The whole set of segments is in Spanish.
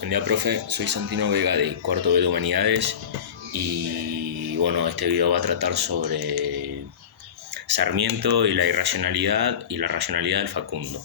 Buen día, profe. Soy Santino Vega de cuarto B de Humanidades y bueno, este video va a tratar sobre Sarmiento y la irracionalidad y la racionalidad del Facundo.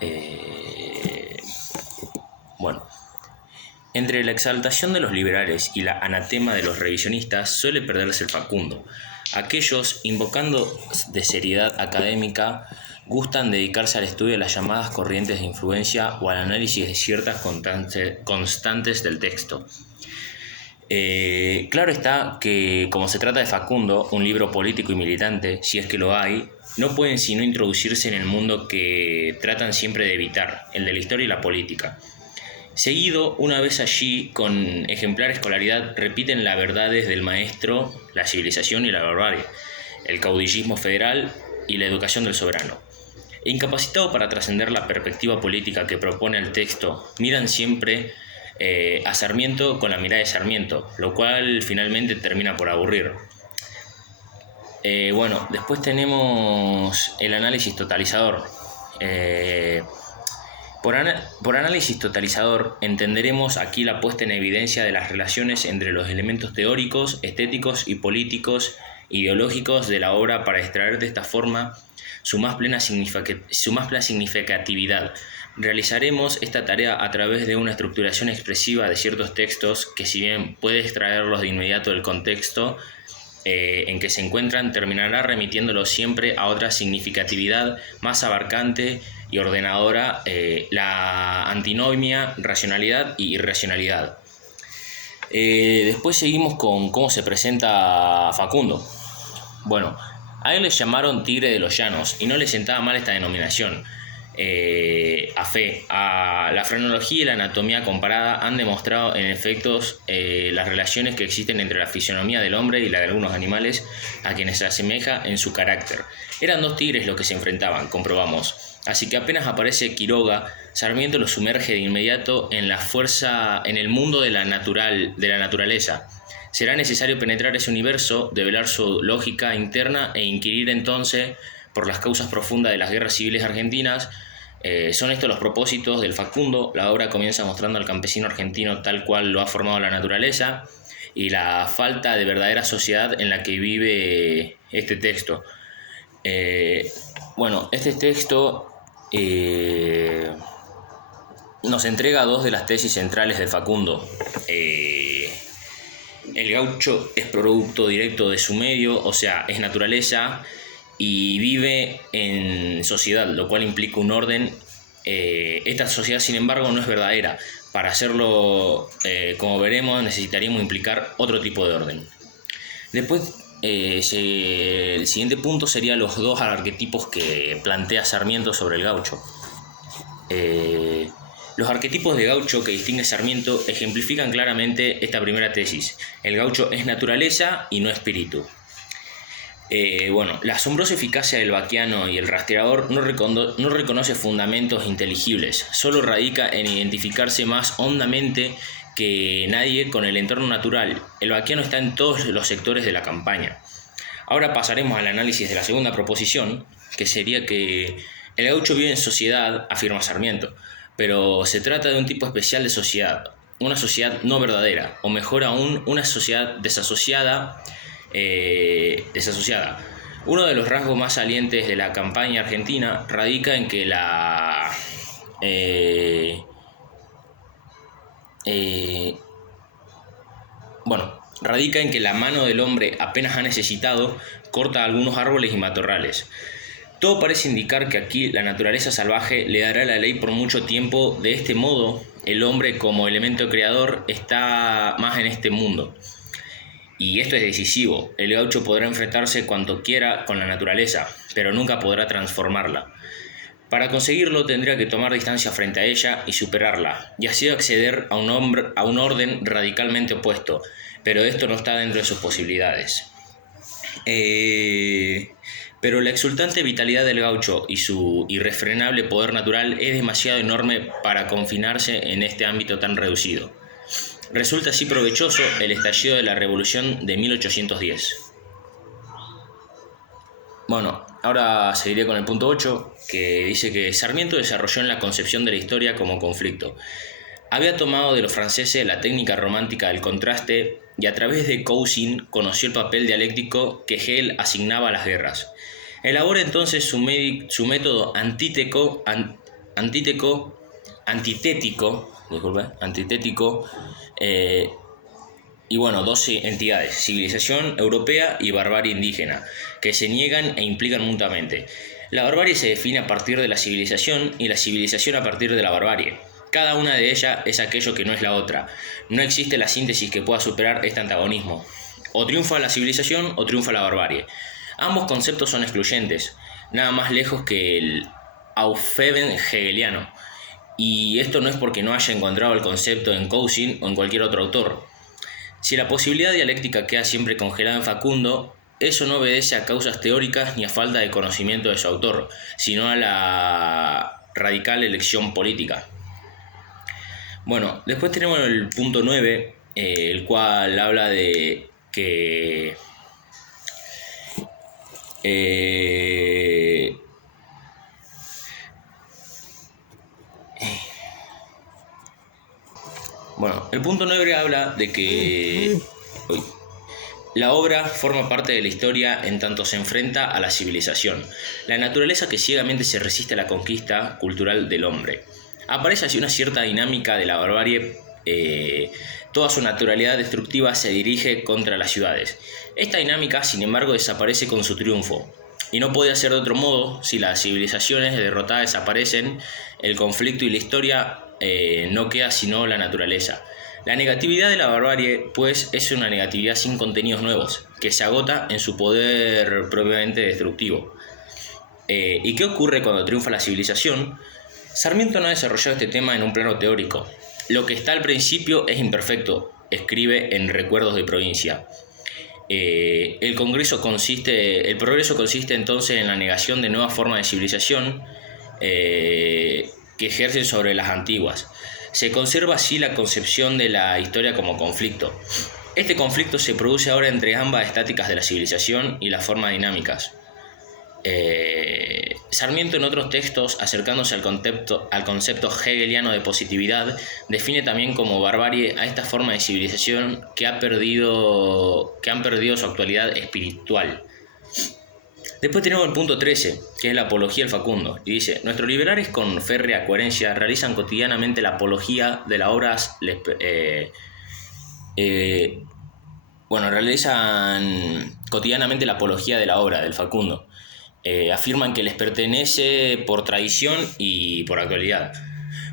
Eh, bueno, entre la exaltación de los liberales y la anatema de los revisionistas suele perderse el Facundo. Aquellos, invocando de seriedad académica, gustan dedicarse al estudio de las llamadas corrientes de influencia o al análisis de ciertas constantes del texto. Claro está que, como se trata de Facundo, un libro político y militante, si es que lo hay, no pueden sino introducirse en el mundo que tratan siempre de evitar, el de la historia y la política. Seguido, una vez allí, con ejemplar escolaridad, repiten las verdades del maestro, la civilización y la barbarie, el caudillismo federal y la educación del soberano. Incapacitado para trascender la perspectiva política que propone el texto, miran siempre a Sarmiento con la mirada de Sarmiento, lo cual finalmente termina por aburrir. Después tenemos el análisis totalizador. Por análisis totalizador entenderemos aquí la puesta en evidencia de las relaciones entre los elementos teóricos, estéticos y políticos ideológicos de la obra para extraer de esta forma su más plena significatividad. Realizaremos esta tarea a través de una estructuración expresiva de ciertos textos que, si bien puede extraerlos de inmediato del contexto en que se encuentran, terminará remitiéndolos siempre a otra significatividad más abarcante y ordenadora, la antinomia, racionalidad y irracionalidad. Después seguimos con cómo se presenta Facundo. Bueno, a él le llamaron Tigre de los Llanos y no le sentaba mal esta denominación. A la frenología y la anatomía comparada han demostrado en efectos las relaciones que existen entre la fisionomía del hombre y la de algunos animales a quienes se asemeja en su carácter. Eran dos tigres los que se enfrentaban, comprobamos. Así que apenas aparece Quiroga, Sarmiento lo sumerge de inmediato en la fuerza, en el mundo de la naturaleza. Será necesario penetrar ese universo, develar su lógica interna e inquirir entonces por las causas profundas de las guerras civiles argentinas. Son estos los propósitos del Facundo. La obra comienza mostrando al campesino argentino tal cual lo ha formado la naturaleza y la falta de verdadera sociedad en la que vive este texto. Este texto nos entrega dos de las tesis centrales de Facundo. El gaucho es producto directo de su medio, o sea, es naturaleza, y vive en sociedad, lo cual implica un orden. Esta sociedad, sin embargo, no es verdadera. Para hacerlo, como veremos, necesitaríamos implicar otro tipo de orden. Después, el siguiente punto sería los dos arquetipos que plantea Sarmiento sobre el gaucho. Los arquetipos de gaucho que distingue Sarmiento ejemplifican claramente esta primera tesis. El gaucho es naturaleza y no espíritu. La asombrosa eficacia del vaquiano y el rastreador no reconoce fundamentos inteligibles, solo radica en identificarse más hondamente que nadie con el entorno natural. El vaquiano está en todos los sectores de la campaña. Ahora pasaremos al análisis de la segunda proposición, que sería que el gaucho vive en sociedad, afirma Sarmiento, pero se trata de un tipo especial de sociedad, una sociedad no verdadera, o mejor aún, una sociedad desasociada. Uno de los rasgos más salientes de la campaña argentina radica en que la mano del hombre apenas ha necesitado corta algunos árboles y matorrales. Todo parece indicar que aquí la naturaleza salvaje le dará la ley por mucho tiempo. De este modo, el hombre como elemento creador está más en este mundo. Y esto es decisivo. El gaucho podrá enfrentarse cuanto quiera con la naturaleza, pero nunca podrá transformarla. Para conseguirlo tendría que tomar distancia frente a ella y superarla, y así acceder a un orden radicalmente opuesto, pero esto no está dentro de sus posibilidades. Pero la exultante vitalidad del gaucho y su irrefrenable poder natural es demasiado enorme para confinarse en este ámbito tan reducido. Resulta así provechoso el estallido de la Revolución de 1810. Ahora seguiré con el punto 8, que dice que Sarmiento desarrolló en la concepción de la historia como conflicto. Había tomado de los franceses la técnica romántica del contraste y a través de Cousin conoció el papel dialéctico que Hegel asignaba a las guerras. Elabora entonces su método antitético, y bueno, 12 entidades: civilización europea y barbarie indígena, que se niegan e implican mutuamente. La barbarie se define a partir de la civilización y la civilización a partir de la barbarie. Cada una de ellas es aquello que no es la otra. No existe la síntesis que pueda superar este antagonismo. O triunfa la civilización o triunfa la barbarie. Ambos conceptos son excluyentes, nada más lejos que el Aufheben hegeliano. Y esto no es porque no haya encontrado el concepto en Cousin o en cualquier otro autor. Si la posibilidad dialéctica queda siempre congelada en Facundo, eso no obedece a causas teóricas ni a falta de conocimiento de su autor, sino a la radical elección política. Bueno, después tenemos el punto 9, el cual habla de que el punto 9 habla de que la obra forma parte de la historia en tanto se enfrenta a la civilización, la naturaleza que ciegamente se resiste a la conquista cultural del hombre. Aparece así una cierta dinámica de la barbarie. Toda su naturalidad destructiva se dirige contra las ciudades. Esta dinámica, sin embargo, desaparece con su triunfo. Y no podía ser de otro modo. Si las civilizaciones derrotadas desaparecen, el conflicto y la historia no queda sino la naturaleza. La negatividad de la barbarie, pues, es una negatividad sin contenidos nuevos, que se agota en su poder propiamente destructivo. ¿Y qué ocurre cuando triunfa la civilización? Sarmiento no ha desarrollado este tema en un plano teórico. Lo que está al principio es imperfecto, escribe en Recuerdos de Provincia. El progreso consiste entonces en la negación de nuevas formas de civilización que ejercen sobre las antiguas. Se conserva así la concepción de la historia como conflicto. Este conflicto se produce ahora entre ambas estáticas de la civilización y las formas dinámicas. Sarmiento, en otros textos, acercándose al concepto hegeliano de positividad, define también como barbarie a esta forma de civilización que han perdido su actualidad espiritual. Después tenemos el punto 13, que es la apología del Facundo, y dice: nuestros liberales con férrea coherencia realizan cotidianamente la apología de las obras realizan cotidianamente la apología de la obra del Facundo. Afirman que les pertenece por tradición y por actualidad.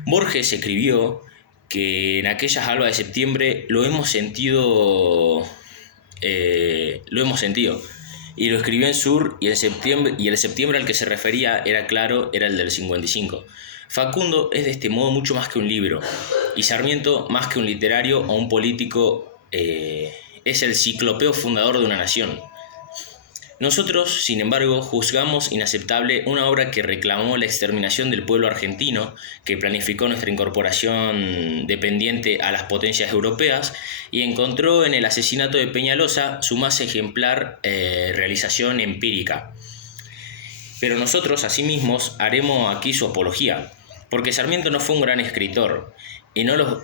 Borges escribió que en aquellas albas de septiembre lo hemos sentido, y lo escribió en Sur, y el septiembre al que se refería era claro, era el del 55. Facundo es de este modo mucho más que un libro, y Sarmiento más que un literario o un político, es el ciclopeo fundador de una nación. Nosotros, sin embargo, juzgamos inaceptable una obra que reclamó la exterminación del pueblo argentino, que planificó nuestra incorporación dependiente a las potencias europeas y encontró en el asesinato de Peñalosa su más ejemplar realización empírica. Pero nosotros, asimismo, haremos aquí su apología, porque Sarmiento fue un gran escritor, y no lo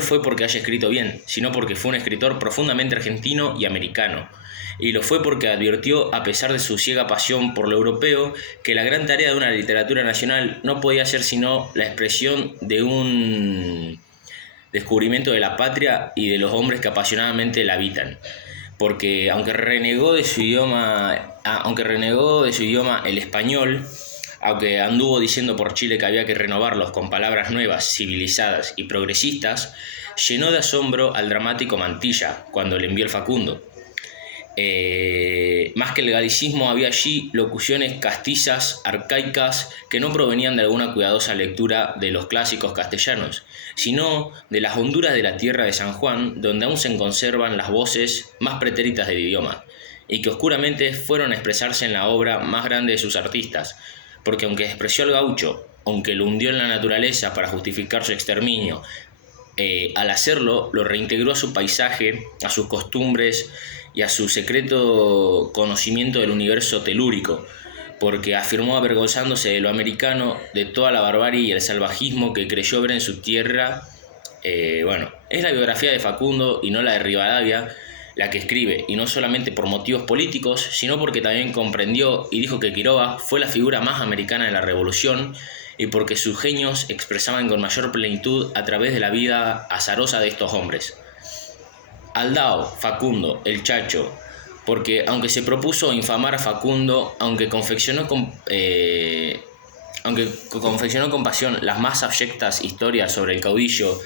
fue porque haya escrito bien, sino porque fue un escritor profundamente argentino y americano. Y lo fue porque advirtió, a pesar de su ciega pasión por lo europeo, que la gran tarea de una literatura nacional no podía ser sino la expresión de un descubrimiento de la patria y de los hombres que apasionadamente la habitan. Porque aunque renegó de su idioma el español, aunque anduvo diciendo por Chile que había que renovarlos con palabras nuevas, civilizadas y progresistas, llenó de asombro al dramático Mantilla cuando le envió el Facundo. Más que el galicismo, había allí locuciones castizas, arcaicas, que no provenían de alguna cuidadosa lectura de los clásicos castellanos, sino de las honduras de la tierra de San Juan, donde aún se conservan las voces más pretéritas del idioma, y que oscuramente fueron a expresarse en la obra más grande de sus artistas, porque aunque despreció al gaucho, aunque lo hundió en la naturaleza para justificar su exterminio, al hacerlo lo reintegró a su paisaje, a sus costumbres y a su secreto conocimiento del universo telúrico, porque afirmó avergonzándose de lo americano, de toda la barbarie y el salvajismo que creyó ver en su tierra. Es la biografía de Facundo y no la de Rivadavia la que escribe, y no solamente por motivos políticos, sino porque también comprendió y dijo que Quiroga fue la figura más americana de la Revolución, y porque sus genios expresaban con mayor plenitud a través de la vida azarosa de estos hombres. Aldao, Facundo, el Chacho, porque aunque se propuso infamar a Facundo, aunque confeccionó con pasión las más abyectas historias sobre el caudillo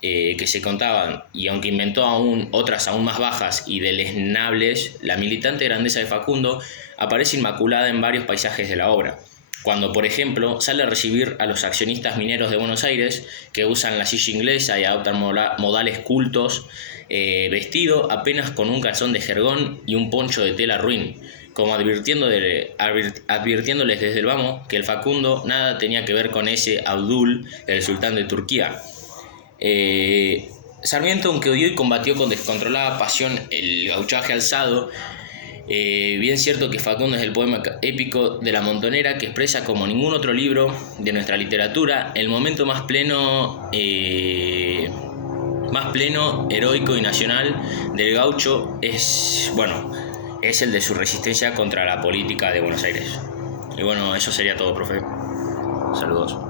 que se contaban, y aunque inventó otras aún más bajas y deleznables, la militante grandeza de Facundo aparece inmaculada en varios paisajes de la obra. Cuando, por ejemplo, sale a recibir a los accionistas mineros de Buenos Aires, que usan la silla inglesa y adoptan modales cultos, vestido apenas con un calzón de jergón y un poncho de tela ruin, como advirtiéndoles desde el vamos que el Facundo nada tenía que ver con ese Abdul, el sultán de Turquía. Sarmiento, aunque odió y combatió con descontrolada pasión el gauchaje alzado, bien cierto que Facundo es el poema épico de la Montonera que expresa como ningún otro libro de nuestra literatura el momento más pleno, heroico y nacional del gaucho. Es el de su resistencia contra la política de Buenos Aires. Y bueno, eso sería todo, profe. Saludos.